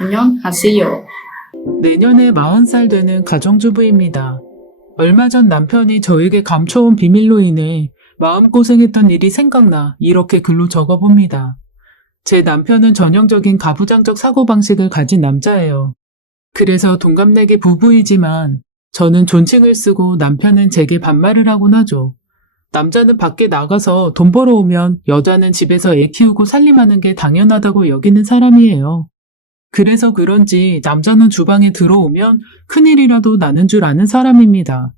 안녕하세요. 내년에 40살 되는 가정주부입니다. 얼마 전 남편이 저에게 감춰온 비밀로 인해 마음고생했던 일이 생각나 이렇게 글로 적어봅니다. 제 남편은 전형적인 가부장적 사고방식을 가진 남자예요. 그래서 동갑내기 부부이지만 저는 존칭을 쓰고 남편은 제게 반말을 하곤 하죠. 남자는 밖에 나가서 돈 벌어오면 여자는 집에서 애 키우고 살림하는 게 당연하다고 여기는 사람이에요. 그래서 그런지 남자는 주방에 들어오면 큰일이라도 나는 줄 아는 사람입니다.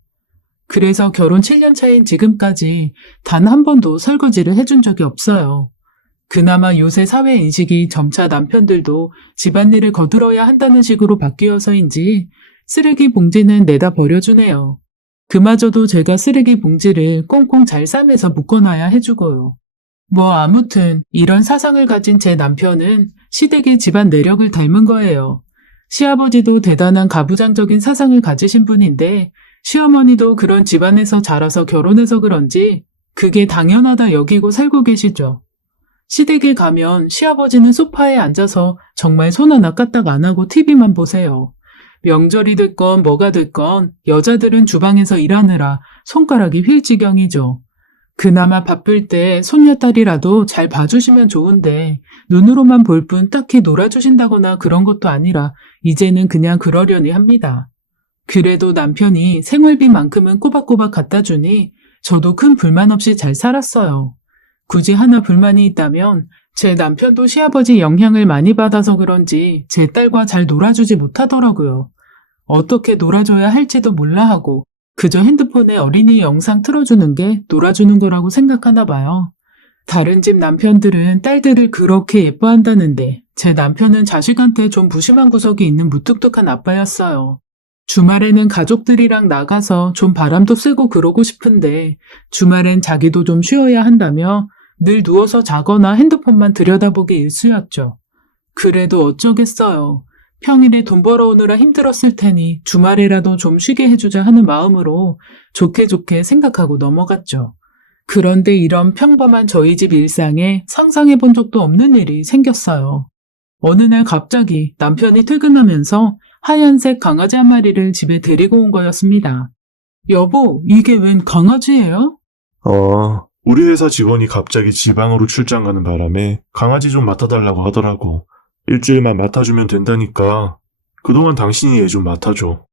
그래서 결혼 7년 차인 지금까지 단 한 번도 설거지를 해준 적이 없어요. 그나마 요새 사회 인식이 점차 남편들도 집안일을 거들어야 한다는 식으로 바뀌어서인지 쓰레기 봉지는 내다 버려주네요. 그마저도 제가 쓰레기 봉지를 꽁꽁 잘 싸매서 묶어놔야 해주고요. 뭐 아무튼 이런 사상을 가진 제 남편은 시댁의 집안 내력을 닮은 거예요. 시아버지도 대단한 가부장적인 사상을 가지신 분인데 시어머니도 그런 집안에서 자라서 결혼해서 그런지 그게 당연하다 여기고 살고 계시죠. 시댁에 가면 시아버지는 소파에 앉아서 정말 손 하나 까딱 안 하고 TV만 보세요. 명절이 됐건 뭐가 됐건 여자들은 주방에서 일하느라 손가락이 휠 지경이죠. 그나마 바쁠 때 손녀딸이라도 잘 봐주시면 좋은데 눈으로만 볼 뿐 딱히 놀아주신다거나 그런 것도 아니라 이제는 그냥 그러려니 합니다. 그래도 남편이 생활비만큼은 꼬박꼬박 갖다 주니 저도 큰 불만 없이 잘 살았어요. 굳이 하나 불만이 있다면 제 남편도 시아버지 영향을 많이 받아서 그런지 제 딸과 잘 놀아주지 못하더라고요. 어떻게 놀아줘야 할지도 몰라 하고 그저 핸드폰에 어린이 영상 틀어주는 게 놀아주는 거라고 생각하나 봐요. 다른 집 남편들은 딸들을 그렇게 예뻐한다는데 제 남편은 자식한테 좀 무심한 구석이 있는 무뚝뚝한 아빠였어요. 주말에는 가족들이랑 나가서 좀 바람도 쐬고 그러고 싶은데 주말엔 자기도 좀 쉬어야 한다며 늘 누워서 자거나 핸드폰만 들여다보기 일쑤였죠. 그래도 어쩌겠어요. 평일에 돈 벌어오느라 힘들었을 테니 주말에라도 좀 쉬게 해주자 하는 마음으로 좋게 좋게 생각하고 넘어갔죠. 그런데 이런 평범한 저희 집 일상에 상상해본 적도 없는 일이 생겼어요. 어느 날 갑자기 남편이 퇴근하면서 하얀색 강아지 한 마리를 집에 데리고 온 거였습니다. 여보, 이게 웬 강아지예요? 우리 회사 직원이 갑자기 지방으로 출장 가는 바람에 강아지 좀 맡아달라고 하더라고. 일주일만 맡아주면 된다니까. 그동안 당신이 얘 좀 맡아줘.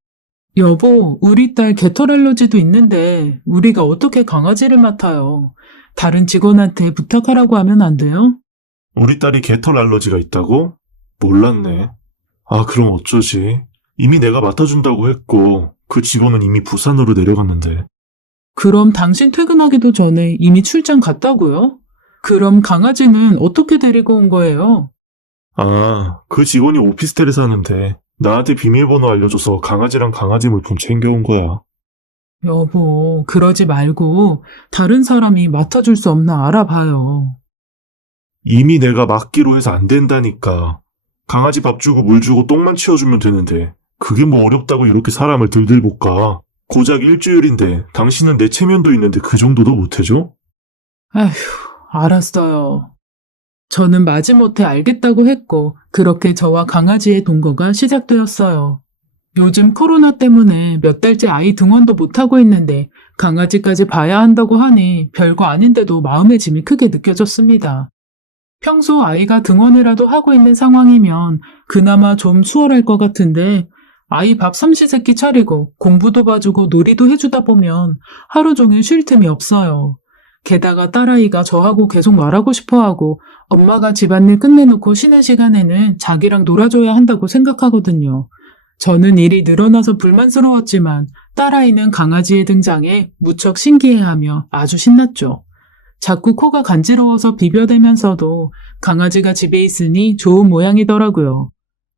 여보, 우리 딸 개털 알러지도 있는데 우리가 어떻게 강아지를 맡아요? 다른 직원한테 부탁하라고 하면 안 돼요? 우리 딸이 개털 알러지가 있다고? 몰랐네. 아, 그럼 어쩌지? 이미 내가 맡아준다고 했고 그 직원은 이미 부산으로 내려갔는데. 그럼 당신 퇴근하기도 전에 이미 출장 갔다고요? 그럼 강아지는 어떻게 데리고 온 거예요? 아, 그 직원이 오피스텔에 사는데 나한테 비밀번호 알려줘서 강아지랑 강아지 물품 챙겨온 거야. 여보, 그러지 말고 다른 사람이 맡아줄 수 없나 알아봐요. 이미 내가 맡기로 해서 안 된다니까. 강아지 밥 주고 물 주고 똥만 치워주면 되는데 그게 뭐 어렵다고 이렇게 사람을 들들 볶아. 고작 일주일인데 당신은 내 체면도 있는데 그 정도도 못해줘? 아휴, 알았어요. 저는 마지못해 알겠다고 했고 그렇게 저와 강아지의 동거가 시작되었어요. 요즘 코로나 때문에 몇 달째 아이 등원도 못하고 있는데 강아지까지 봐야 한다고 하니 별거 아닌데도 마음의 짐이 크게 느껴졌습니다. 평소 아이가 등원이라도 하고 있는 상황이면 그나마 좀 수월할 것 같은데 아이 밥 삼시세끼 차리고 공부도 봐주고 놀이도 해주다 보면 하루 종일 쉴 틈이 없어요. 게다가 딸아이가 저하고 계속 말하고 싶어하고 엄마가 집안일 끝내놓고 쉬는 시간에는 자기랑 놀아줘야 한다고 생각하거든요. 저는 일이 늘어나서 불만스러웠지만 딸아이는 강아지의 등장에 무척 신기해하며 아주 신났죠. 자꾸 코가 간지러워서 비벼대면서도 강아지가 집에 있으니 좋은 모양이더라고요.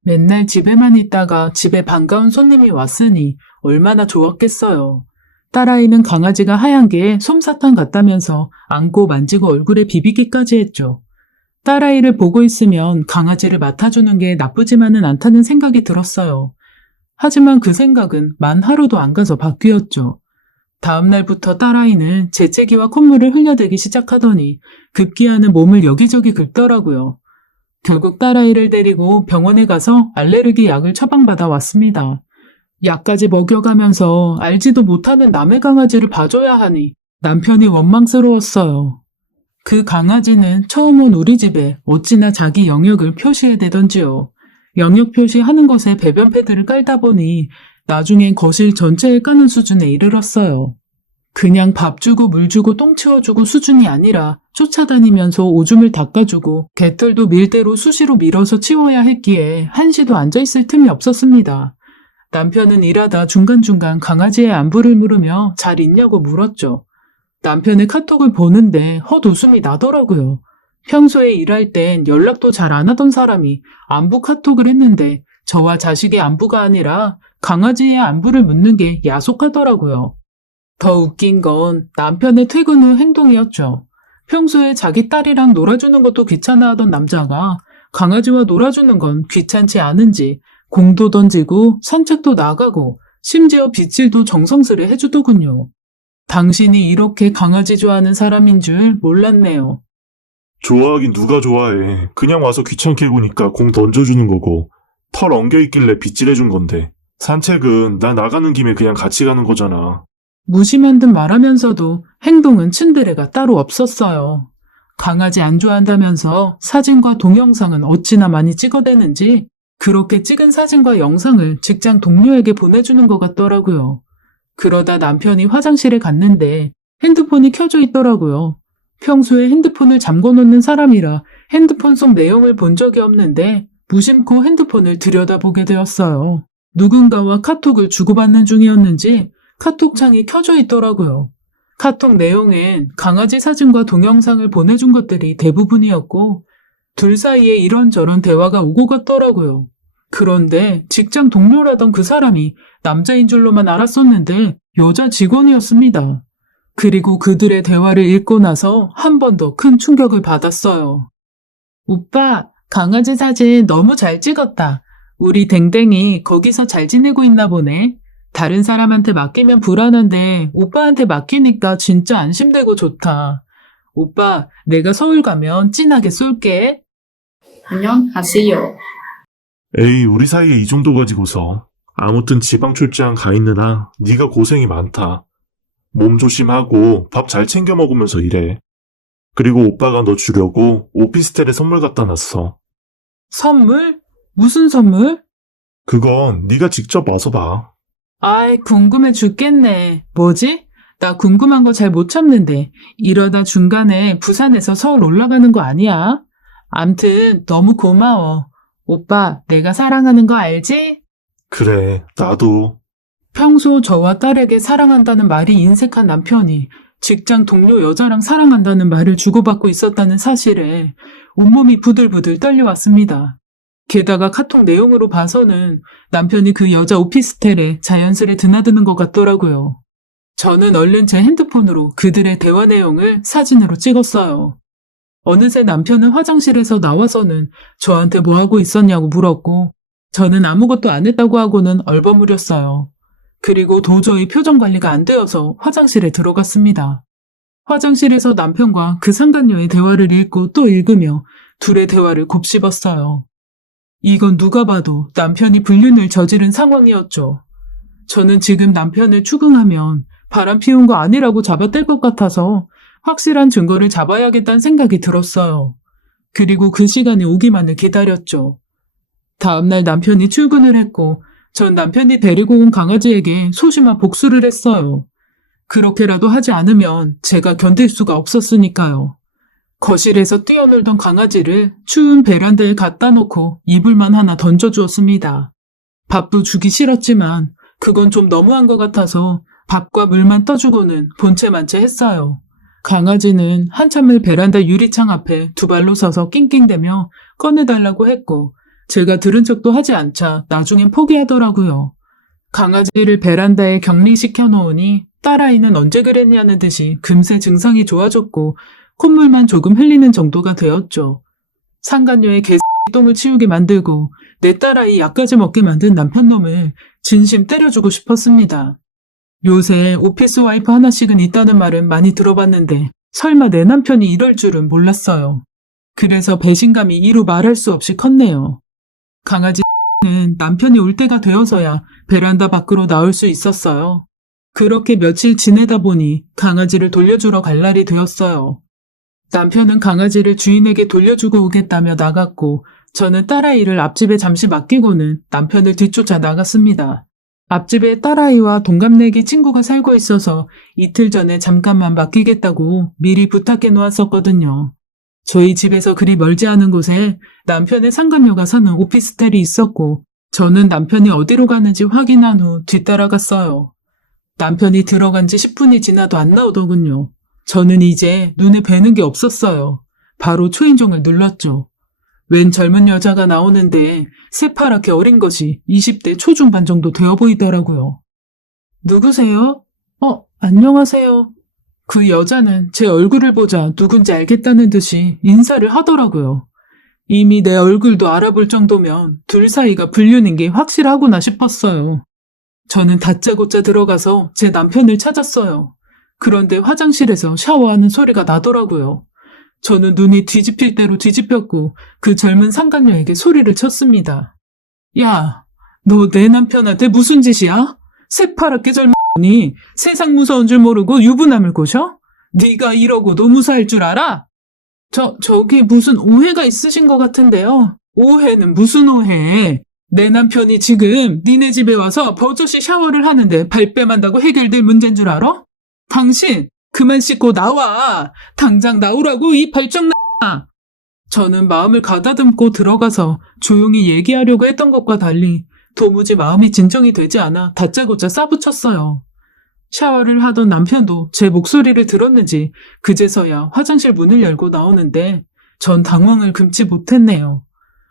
맨날 집에만 있다가 집에 반가운 손님이 왔으니 얼마나 좋았겠어요. 딸아이는 강아지가 하얀 게 솜사탕 같다면서 안고 만지고 얼굴에 비비기까지 했죠. 딸아이를 보고 있으면 강아지를 맡아주는 게 나쁘지만은 않다는 생각이 들었어요. 하지만 그 생각은 만 하루도 안 가서 바뀌었죠. 다음 날부터 딸아이는 재채기와 콧물을 흘려대기 시작하더니 급기야는 몸을 여기저기 긁더라고요. 결국 딸아이를 데리고 병원에 가서 알레르기 약을 처방받아 왔습니다. 약까지 먹여가면서 알지도 못하는 남의 강아지를 봐줘야 하니 남편이 원망스러웠어요. 그 강아지는 처음 온 우리 집에 어찌나 자기 영역을 표시해대던지요. 영역 표시하는 것에 배변 패드를 깔다 보니 나중엔 거실 전체에 까는 수준에 이르렀어요. 그냥 밥 주고 물 주고 똥 치워주고 수준이 아니라 쫓아다니면서 오줌을 닦아주고 개털도 밀대로 수시로 밀어서 치워야 했기에 한시도 앉아있을 틈이 없었습니다. 남편은 일하다 중간중간 강아지의 안부를 물으며 잘 있냐고 물었죠. 남편의 카톡을 보는데 헛웃음이 나더라고요. 평소에 일할 땐 연락도 잘 안 하던 사람이 안부 카톡을 했는데 저와 자식의 안부가 아니라 강아지의 안부를 묻는 게 야속하더라고요. 더 웃긴 건 남편의 퇴근 후 행동이었죠. 평소에 자기 딸이랑 놀아주는 것도 귀찮아하던 남자가 강아지와 놀아주는 건 귀찮지 않은지 공도 던지고 산책도 나가고 심지어 빗질도 정성스레 해주더군요. 당신이 이렇게 강아지 좋아하는 사람인 줄 몰랐네요. 좋아하긴 누가 좋아해. 그냥 와서 귀찮게 구니까 공 던져주는 거고 털 엉겨있길래 빗질해준 건데 산책은 나 나가는 김에 그냥 같이 가는 거잖아. 무심한 듯 말하면서도 행동은 츤드레가 따로 없었어요. 강아지 안 좋아한다면서 사진과 동영상은 어찌나 많이 찍어대는지 그렇게 찍은 사진과 영상을 직장 동료에게 보내주는 것 같더라고요. 그러다 남편이 화장실에 갔는데 핸드폰이 켜져 있더라고요. 평소에 핸드폰을 잠궈놓는 사람이라 핸드폰 속 내용을 본 적이 없는데 무심코 핸드폰을 들여다보게 되었어요. 누군가와 카톡을 주고받는 중이었는지 카톡창이 켜져 있더라고요. 카톡 내용엔 강아지 사진과 동영상을 보내준 것들이 대부분이었고 둘 사이에 이런저런 대화가 오고 갔더라고요. 그런데 직장 동료라던 그 사람이 남자인 줄로만 알았었는데 여자 직원이었습니다. 그리고 그들의 대화를 읽고 나서 한 번 더 큰 충격을 받았어요. 오빠, 강아지 사진 너무 잘 찍었다. 우리 댕댕이 거기서 잘 지내고 있나 보네. 다른 사람한테 맡기면 불안한데 오빠한테 맡기니까 진짜 안심되고 좋다. 오빠, 내가 서울 가면 진하게 쏠게. 안녕하세요. 에이, 우리 사이에 이 정도 가지고서. 아무튼 지방 출장 가 있느라 네가 고생이 많다. 몸 조심하고 밥 잘 챙겨 먹으면서 일해. 그리고 오빠가 너 주려고 오피스텔에 선물 갖다 놨어. 선물? 무슨 선물? 그건 네가 직접 와서 봐. 아이, 궁금해 죽겠네. 뭐지? 나 궁금한 거 잘 못 참는데 이러다 중간에 부산에서 서울 올라가는 거 아니야? 암튼 너무 고마워. 오빠, 내가 사랑하는 거 알지? 그래, 나도. 평소 저와 딸에게 사랑한다는 말이 인색한 남편이 직장 동료 여자랑 사랑한다는 말을 주고받고 있었다는 사실에 온몸이 부들부들 떨려왔습니다. 게다가 카톡 내용으로 봐서는 남편이 그 여자 오피스텔에 자연스레 드나드는 것 같더라고요. 저는 얼른 제 핸드폰으로 그들의 대화 내용을 사진으로 찍었어요. 어느새 남편은 화장실에서 나와서는 저한테 뭐 하고 있었냐고 물었고 저는 아무것도 안 했다고 하고는 얼버무렸어요. 그리고 도저히 표정 관리가 안 되어서 화장실에 들어갔습니다. 화장실에서 남편과 그 상간녀의 대화를 읽고 또 읽으며 둘의 대화를 곱씹었어요. 이건 누가 봐도 남편이 불륜을 저지른 상황이었죠. 저는 지금 남편을 추궁하면 바람 피운 거 아니라고 잡아뗄 것 같아서 확실한 증거를 잡아야겠다는 생각이 들었어요. 그리고 그 시간이 오기만을 기다렸죠. 다음날 남편이 출근을 했고 전 남편이 데리고 온 강아지에게 소심한 복수를 했어요. 그렇게라도 하지 않으면 제가 견딜 수가 없었으니까요. 거실에서 뛰어놀던 강아지를 추운 베란다에 갖다 놓고 이불만 하나 던져주었습니다. 밥도 주기 싫었지만 그건 좀 너무한 것 같아서 밥과 물만 떠주고는 본체만체 했어요. 강아지는 한참을 베란다 유리창 앞에 두 발로 서서 낑낑대며 꺼내달라고 했고 제가 들은 척도 하지 않자 나중엔 포기하더라고요. 강아지를 베란다에 격리시켜 놓으니 딸아이는 언제 그랬냐는 듯이 금세 증상이 좋아졌고 콧물만 조금 흘리는 정도가 되었죠. 상간녀의 개똥을 치우게 만들고 내 딸아이 약까지 먹게 만든 남편놈을 진심 때려주고 싶었습니다. 요새 오피스 와이프 하나씩은 있다는 말은 많이 들어봤는데 설마 내 남편이 이럴 줄은 몰랐어요. 그래서 배신감이 이루 말할 수 없이 컸네요. 강아지는 남편이 올 때가 되어서야 베란다 밖으로 나올 수 있었어요. 그렇게 며칠 지내다 보니 강아지를 돌려주러 갈 날이 되었어요. 남편은 강아지를 주인에게 돌려주고 오겠다며 나갔고 저는 딸아이를 앞집에 잠시 맡기고는 남편을 뒤쫓아 나갔습니다. 앞집에 딸아이와 동갑내기 친구가 살고 있어서 이틀 전에 잠깐만 맡기겠다고 미리 부탁해 놓았었거든요. 저희 집에서 그리 멀지 않은 곳에 남편의 상간녀가 사는 오피스텔이 있었고 저는 남편이 어디로 가는지 확인한 후 뒤따라갔어요. 남편이 들어간 지 10분이 지나도 안 나오더군요. 저는 이제 눈에 뵈는 게 없었어요. 바로 초인종을 눌렀죠. 웬 젊은 여자가 나오는데 새파랗게 어린 것이 20대 초중반 정도 되어 보이더라고요. 누구세요? 안녕하세요. 그 여자는 제 얼굴을 보자 누군지 알겠다는 듯이 인사를 하더라고요. 이미 내 얼굴도 알아볼 정도면 둘 사이가 불륜인 게 확실하구나 싶었어요. 저는 다짜고짜 들어가서 제 남편을 찾았어요. 그런데 화장실에서 샤워하는 소리가 나더라고요. 저는 눈이 뒤집힐 대로 뒤집혔고 그 젊은 상간녀에게 소리를 쳤습니다. 야, 너 내 남편한테 무슨 짓이야? 새파랗게 젊은이 세상 무서운 줄 모르고 유부남을 꼬셔? 네가 이러고도 무사할 줄 알아? 저기 무슨 오해가 있으신 것 같은데요. 오해는 무슨 오해? 내 남편이 지금 니네 집에 와서 버젓이 샤워를 하는데 발뺌한다고 해결될 문제인 줄 알아? 당신 그만 씻고 나와. 당장 나오라고 이 발정나. 저는 마음을 가다듬고 들어가서 조용히 얘기하려고 했던 것과 달리 도무지 마음이 진정이 되지 않아 다짜고짜 싸붙였어요. 샤워를 하던 남편도 제 목소리를 들었는지 그제서야 화장실 문을 열고 나오는데 전 당황을 금치 못했네요.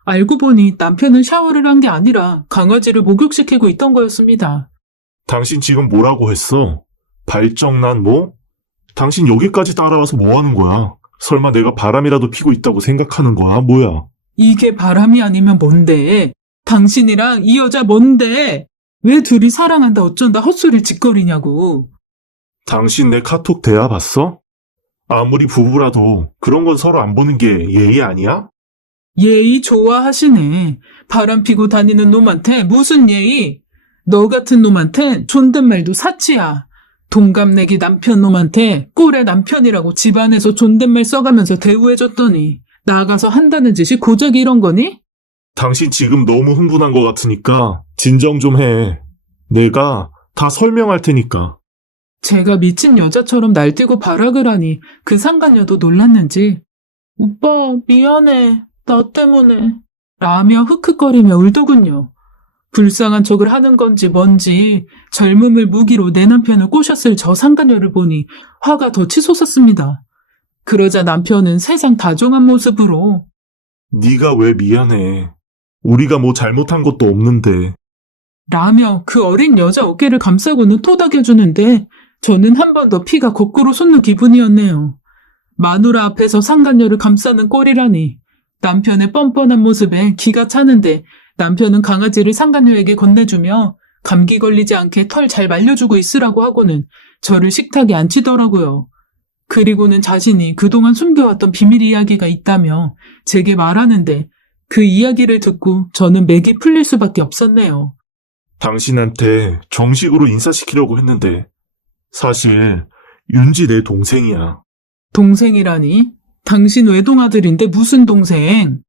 알고 보니 남편은 샤워를 한 게 아니라 강아지를 목욕시키고 있던 거였습니다. 당신 지금 뭐라고 했어? 발정난 뭐? 당신 여기까지 따라와서 뭐 하는 거야? 설마 내가 바람이라도 피고 있다고 생각하는 거야? 뭐야? 이게 바람이 아니면 뭔데? 당신이랑 이 여자 뭔데? 왜 둘이 사랑한다 어쩐다 헛소리를 짓거리냐고. 당신 내 카톡 대화 봤어? 아무리 부부라도 그런 건 서로 안 보는 게 예의 아니야? 예의 좋아하시네. 바람 피고 다니는 놈한테 무슨 예의? 너 같은 놈한테 존댓말도 사치야. 동갑내기 남편 놈한테 꼴의 남편이라고 집안에서 존댓말 써가면서 대우해줬더니 나가서 한다는 짓이 고작 이런 거니? 당신 지금 너무 흥분한 것 같으니까 진정 좀 해. 내가 다 설명할 테니까. 제가 미친 여자처럼 날뛰고 발악을 하니 그 상간녀도 놀랐는지 오빠 미안해. 나 때문에. 라며 흑흑거리며 울더군요. 불쌍한 척을 하는 건지 뭔지 젊음을 무기로 내 남편을 꼬셨을 저 상간녀를 보니 화가 더 치솟았습니다. 그러자 남편은 세상 다정한 모습으로 네가 왜 미안해. 우리가 뭐 잘못한 것도 없는데. 라며 그 어린 여자 어깨를 감싸고는 토닥여주는데 저는 한 번 더 피가 거꾸로 솟는 기분이었네요. 마누라 앞에서 상간녀를 감싸는 꼴이라니. 남편의 뻔뻔한 모습에 기가 차는데 남편은 강아지를 상간녀에게 건네주며 감기 걸리지 않게 털 잘 말려주고 있으라고 하고는 저를 식탁에 앉히더라고요. 그리고는 자신이 그동안 숨겨왔던 비밀 이야기가 있다며 제게 말하는데 그 이야기를 듣고 저는 맥이 풀릴 수밖에 없었네요. 당신한테 정식으로 인사시키려고 했는데 사실 윤지 내 동생이야. 동생이라니? 당신 외동아들인데 무슨 동생?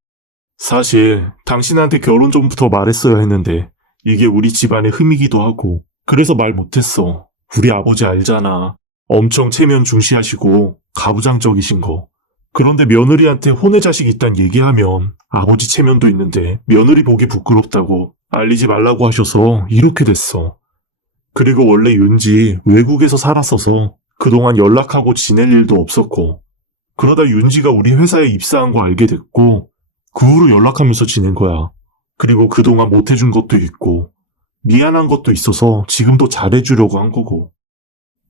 사실 당신한테 결혼 전부터 말했어야 했는데 이게 우리 집안의 흠이기도 하고 그래서 말 못했어. 우리 아버지 알잖아. 엄청 체면 중시하시고 가부장적이신 거. 그런데 며느리한테 혼의 자식 있단 얘기하면 아버지 체면도 있는데 며느리 보기 부끄럽다고 알리지 말라고 하셔서 이렇게 됐어. 그리고 원래 윤지 외국에서 살았어서 그동안 연락하고 지낼 일도 없었고 그러다 윤지가 우리 회사에 입사한 거 알게 됐고 그 후로 연락하면서 지낸 거야. 그리고 그동안 못해준 것도 있고 미안한 것도 있어서 지금도 잘해주려고 한 거고.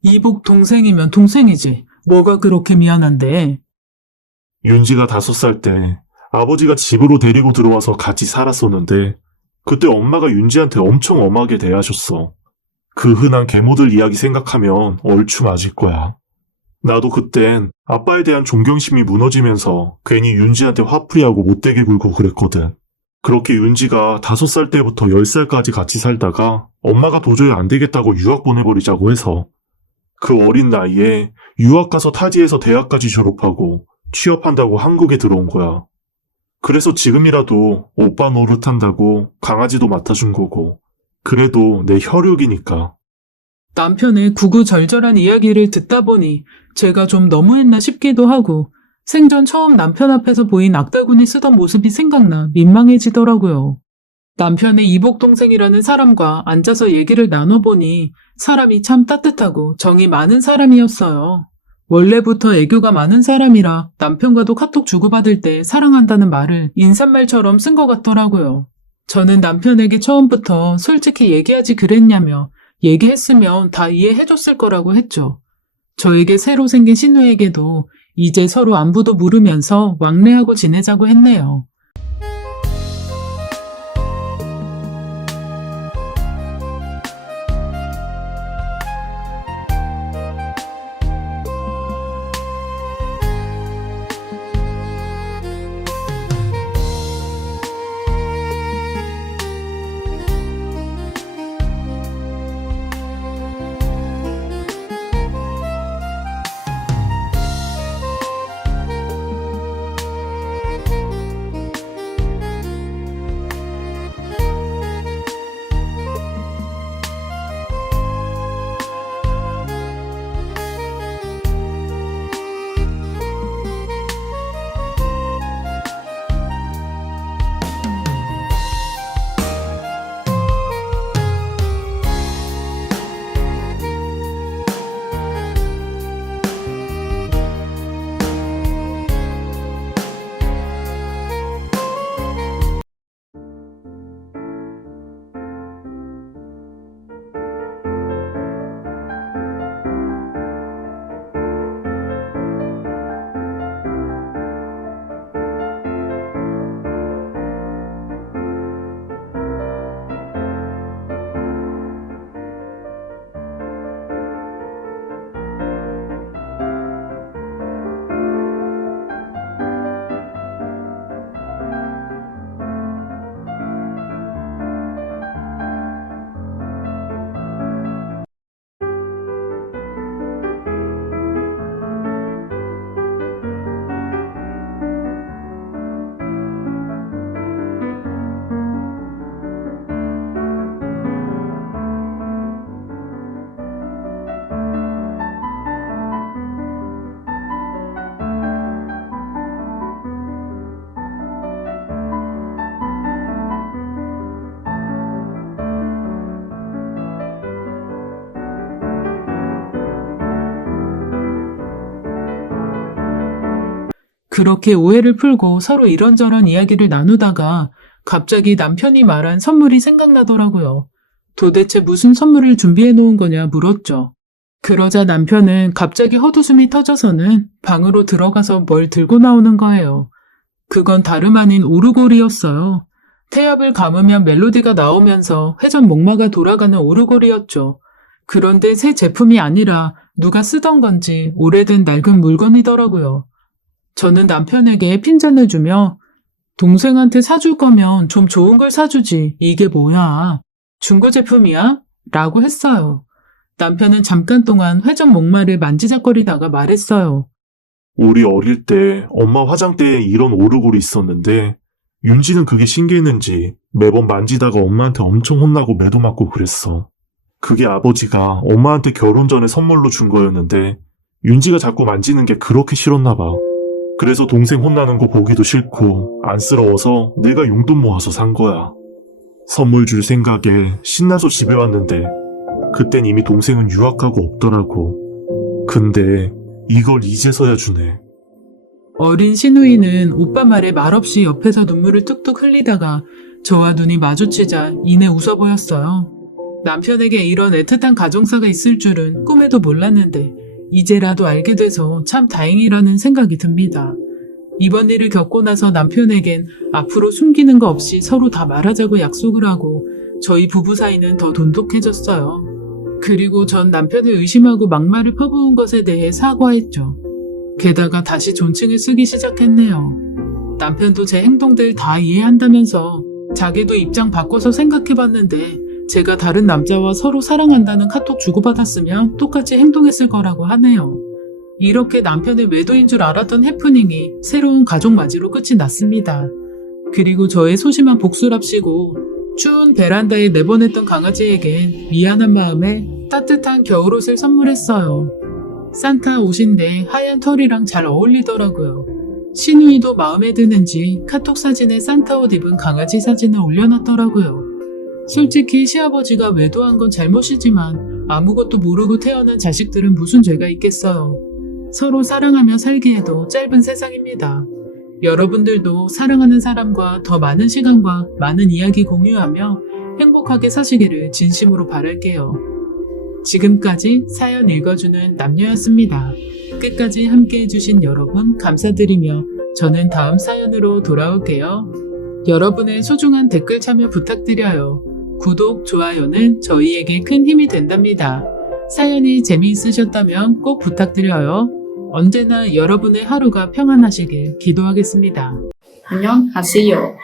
이복 동생이면 동생이지. 뭐가 그렇게 미안한데. 윤지가 5살 때 아버지가 집으로 데리고 들어와서 같이 살았었는데 그때 엄마가 윤지한테 엄청 엄하게 대하셨어. 그 흔한 계모들 이야기 생각하면 얼추 맞을 거야. 나도 그땐 아빠에 대한 존경심이 무너지면서 괜히 윤지한테 화풀이하고 못되게 굴고 그랬거든. 그렇게 윤지가 5살 때부터 10살까지 같이 살다가 엄마가 도저히 안 되겠다고 유학 보내버리자고 해서 그 어린 나이에 유학 가서 타지에서 대학까지 졸업하고 취업한다고 한국에 들어온 거야. 그래서 지금이라도 오빠 노릇한다고 강아지도 맡아준 거고, 그래도 내 혈육이니까. 남편의 구구절절한 이야기를 듣다 보니 제가 좀 너무했나 싶기도 하고 생전 처음 남편 앞에서 보인 악달군이 쓰던 모습이 생각나 민망해지더라고요. 남편의 이복동생이라는 사람과 앉아서 얘기를 나눠보니 사람이 참 따뜻하고 정이 많은 사람이었어요. 원래부터 애교가 많은 사람이라 남편과도 카톡 주고받을 때 사랑한다는 말을 인사말처럼 쓴 것 같더라고요. 저는 남편에게 처음부터 솔직히 얘기하지 그랬냐며 얘기했으면 다 이해해줬을 거라고 했죠. 저에게 새로 생긴 신우에게도 이제 서로 안부도 물으면서 왕래하고 지내자고 했네요. 그렇게 오해를 풀고 서로 이런저런 이야기를 나누다가 갑자기 남편이 말한 선물이 생각나더라고요. 도대체 무슨 선물을 준비해 놓은 거냐 물었죠. 그러자 남편은 갑자기 헛웃음이 터져서는 방으로 들어가서 뭘 들고 나오는 거예요. 그건 다름 아닌 오르골이었어요. 태엽을 감으면 멜로디가 나오면서 회전 목마가 돌아가는 오르골이었죠. 그런데 새 제품이 아니라 누가 쓰던 건지 오래된 낡은 물건이더라고요. 저는 남편에게 핀잔을 주며 동생한테 사줄 거면 좀 좋은 걸 사주지. 이게 뭐야? 중고 제품이야? 라고 했어요. 남편은 잠깐 동안 회전 목마를 만지작거리다가 말했어요. 우리 어릴 때 엄마 화장대에 이런 오르골이 있었는데 윤지는 그게 신기했는지 매번 만지다가 엄마한테 엄청 혼나고 매도 맞고 그랬어. 그게 아버지가 엄마한테 결혼 전에 선물로 준 거였는데 윤지가 자꾸 만지는 게 그렇게 싫었나 봐. 그래서 동생 혼나는 거 보기도 싫고 안쓰러워서 내가 용돈 모아서 산 거야. 선물 줄 생각에 신나서 집에 왔는데 그땐 이미 동생은 유학하고 없더라고. 근데 이걸 이제서야 주네. 어린 신우이는 오빠 말에 말없이 옆에서 눈물을 뚝뚝 흘리다가 저와 눈이 마주치자 이내 웃어 보였어요. 남편에게 이런 애틋한 가정사가 있을 줄은 꿈에도 몰랐는데 이제라도 알게 돼서 참 다행이라는 생각이 듭니다. 이번 일을 겪고 나서 남편에겐 앞으로 숨기는 거 없이 서로 다 말하자고 약속을 하고 저희 부부 사이는 더 돈독해졌어요. 그리고 전 남편을 의심하고 막말을 퍼부은 것에 대해 사과했죠. 게다가 다시 존칭을 쓰기 시작했네요. 남편도 제 행동들 다 이해한다면서 자기도 입장 바꿔서 생각해봤는데 제가 다른 남자와 서로 사랑한다는 카톡 주고받았으면 똑같이 행동했을 거라고 하네요. 이렇게 남편의 외도인 줄 알았던 해프닝이 새로운 가족 맞이로 끝이 났습니다. 그리고 저의 소심한 복수랍시고 추운 베란다에 내보냈던 강아지에게 미안한 마음에 따뜻한 겨울옷을 선물했어요. 산타 옷인데 하얀 털이랑 잘 어울리더라고요. 시누이도 마음에 드는지 카톡 사진에 산타 옷 입은 강아지 사진을 올려놨더라고요. 솔직히 시아버지가 외도한 건 잘못이지만 아무것도 모르고 태어난 자식들은 무슨 죄가 있겠어요. 서로 사랑하며 살기에도 짧은 세상입니다. 여러분들도 사랑하는 사람과 더 많은 시간과 많은 이야기 공유하며 행복하게 사시기를 진심으로 바랄게요. 지금까지 사연 읽어주는 남녀였습니다. 끝까지 함께 해주신 여러분 감사드리며 저는 다음 사연으로 돌아올게요. 여러분의 소중한 댓글 참여 부탁드려요. 구독, 좋아요는 저희에게 큰 힘이 된답니다. 사연이 재미있으셨다면 꼭 부탁드려요. 언제나 여러분의 하루가 평안하시길 기도하겠습니다. 안녕하세요.